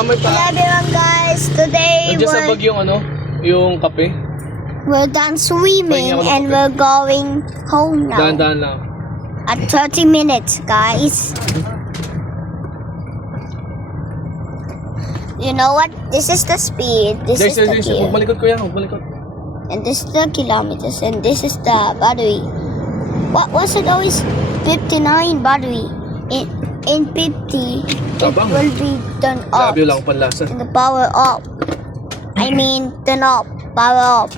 Hello everyone guys, today Nandiyan sa bag yung yung kape. we're done swimming Pahinga ako ng and kape. we're going home now Dahan-dahan lang. at 30 minutes guys. You know what? This is the speed, this is the gear, Magmalikot ko yan, magmalikot. and this is the kilometers, and this is the battery. What was it always? 59 battery. In 50, it Tabang. will be turned off. Grabe lang panlasa. And the power up. I mean, turn off. Power up.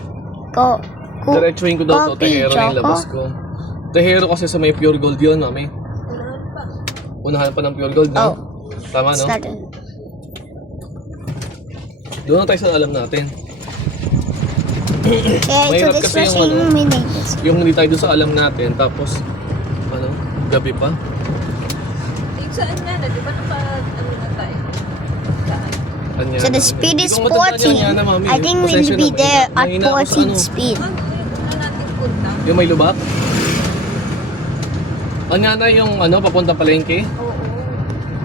Go. Diretsuhin ko daw to, Tehero na yung labas ko. Tehero kasi sa may pure gold yun, mami. Unahan pa ng pure gold, no? Oh. Tama, no? Started. Doon na tayo sa alam natin. Okay, so Mahirap this kasi was yung in minutes. Yung hindi tayo doon sa alam natin, tapos, gabi pa. Saan nga na? Di ba na tayo? Kanya, So the speed is Hindi ko matandaan 14. yan, mami. I think we'll Pasensya be na, there at mahina ako sa 14 speed. Ano natin punta? Yung may lubak? Anya na yung papunta palengke? Oo.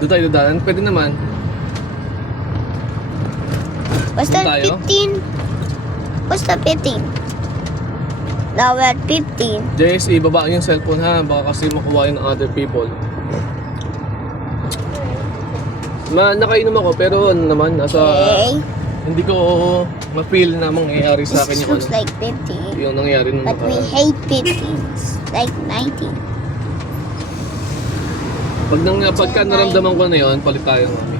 Doon tayo dadaan? Pwede naman. Was that Tayo? 15? What's the 15? Now we're at 15. Jess, ibaba yung cellphone ha. Baka kasi makuha yun ng other people. Nakainom ako pero nasa Okay. hindi ko ma-feel na mangyayari sa akin This yung looks like 15. yung nangyari nung But we hate 15. It's like 19. pagka naramdaman ko na yun, palit tayo, mami.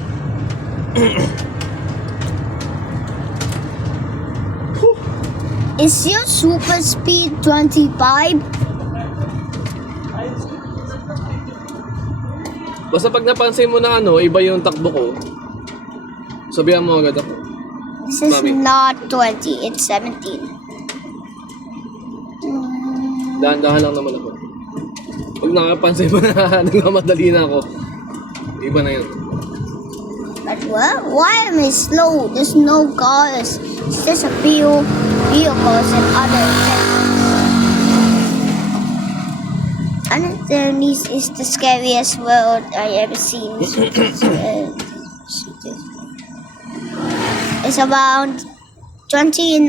Is your super speed 25? Basta pag napansin mo na iba yung takbo ko, sabihan mo agad ako. This is Mami. not 20, it's 17. Dahan-dahan lang naman ako. Pag nakapansin mo na nagmamadali na ako, iba na yun. But what? Why am I slow? There's no cars. It's just a few vehicles and other things. Underneath is the scariest world I ever seen. It's about 29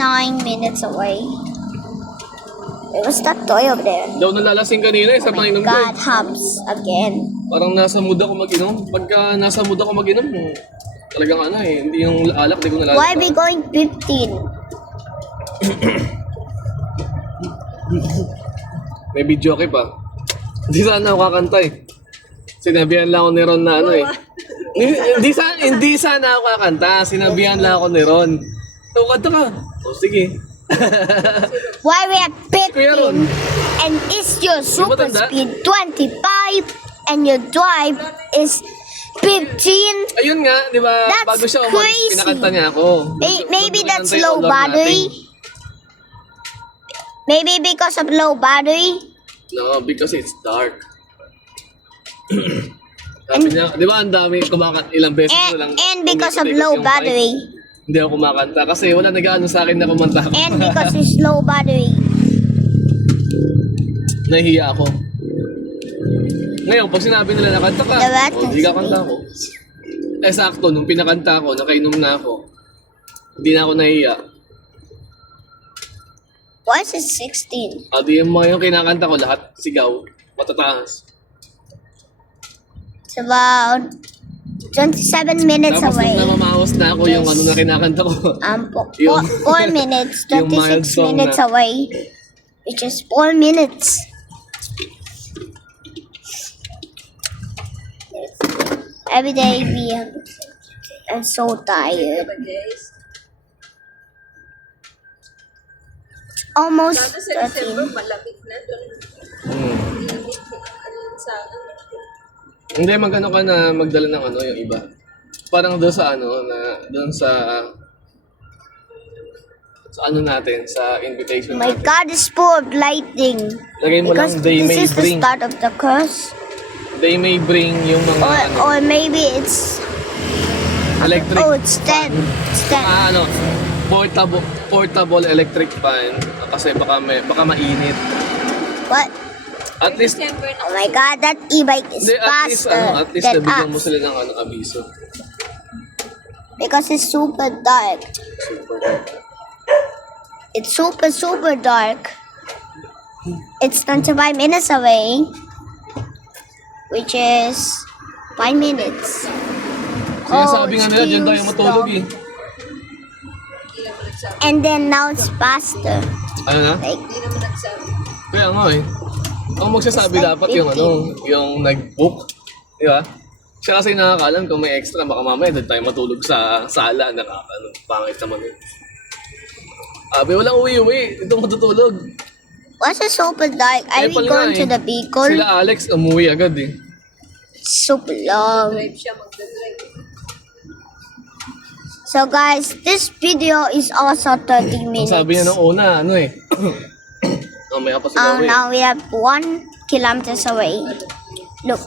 minutes away. It was that toy over there. Daw nalalasing kanina, sa panginom ko God, humps again. Parang nasa mood ako mag-inom. Pagka nasa mood ako mag-inom, talagang hindi yung alak, di ko nalalasa. Why are we going 15? May video okay pa. Hindi sana ako kakanta eh. Sinabihan lang ako ni Ron na hindi sana ako kakanta. Sinabihan lang ako ni Ron. So, kanta ka. O, sige. Why we at Kuya Ron. 15 and is your super matanda? speed 25 and your drive is 15? Ayun nga, di ba? That's Bago siya umalis, crazy. pinakanta niya ako. Maybe Doon that's pinantay low all or battery. nothing. Maybe because of low battery. No, because it's dark. Sabi niya, di ba ang dami ilang beses na lang. And because of umiikot low yung battery. mic. Hindi ako kumakanta kasi wala nag-aano sa akin na kumanta ako. And because it's low battery. Nahihiya ako. Ngayon, pag sinabi nila na kanta ka, Diba? hindi ka kanta ako. Eh sakto, nung pinakanta ko, nakainom na ako, hindi na ako nahihiya. Why is it 16? Di yung mga yung kinakanta ko, lahat sigaw, matataas. It's about 27 minutes Tapos away. nung namamaos na ako yung na kinakanta ko. 4 minutes, Yung mild 26 song minutes na. away. Which is 4 minutes. Every day I'm so tired. Diba guys? Almost Sana sa December, 13. malamig na doon. Init sa Hindi, magano ka na magdala ng yung iba. Parang doon sa doon sa natin, sa invitation My natin. God is full of lightning. Lagay mo Because lang, they this may is the bring. start of the curse. They may bring yung mga Or maybe it's electric it's 10. It's 10. portable electric fan kasi baka mainit. What? At least December na. Oh my God, that e-bike is Hindi, faster at least than nabigyan mo us. sila ng abiso. because it's super dark. It's super dark. It's 25 minutes away, which is 5 minutes. Sinasabi nga nila, it's dyan tayo still matulog slow. eh. Hindi naman nagsabi. And then now it's faster. Ano na? Like, Hindi naman nagsabi. Kaya nga eh. Ang magsasabi It's like dapat yung 50. yung nag-book. Di ba? Siya kasi nakakalam kung may extra, baka mamaya doon tayo matulog sa sala. Pangit naman yun. Abi, walang uwi-uwi. Ito matutulog. what's a super dark? Are Eh, we pala going nga to eh. the Bicol? Sila Alex, umuwi agad eh. Super long. Drive siya, magdadrive. So guys, this video is also 30 Ang minutes. sabi niya nung una, ano eh. Mamaya pa sila uwi. Now we have 1 kilometers away. Look,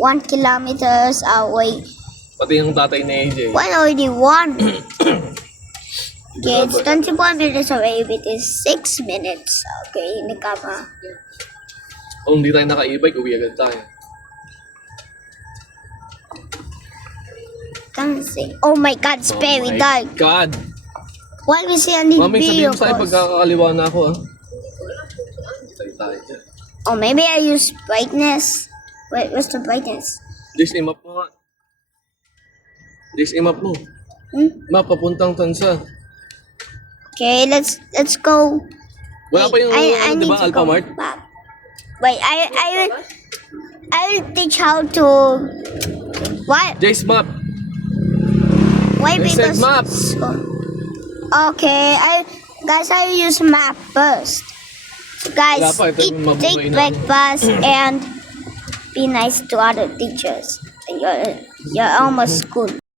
1 kilometers away. Pati yung tatay ni AJ. Well, already 1. Okay, it's 24 minutes away, which is 6 minutes. Okay, in the camera. Kung hindi tayo naka-e-bike, uwi agad tayo. Can't see. Oh my God, it's very my dark. God! What we see on the Mami, sabihin mo sa'yo vehicles? pagkakaliwa na ako ah. Tayo dyan. Oh, maybe I use brightness. Wait, what's the brightness? Disney map mo nga. Disney map mo. Map, papuntang Tansa. Okay, let's go. Wala pa yung, I ano, di need ba, to go Alphamart? back. Wait, I will teach how to. What? Jace map. Why? They said Because. maps. Okay, guys, I will use map first. So guys, Wala pa, ito eat, yung mabuhay take namin. breakfast and be nice to other teachers. You're almost school.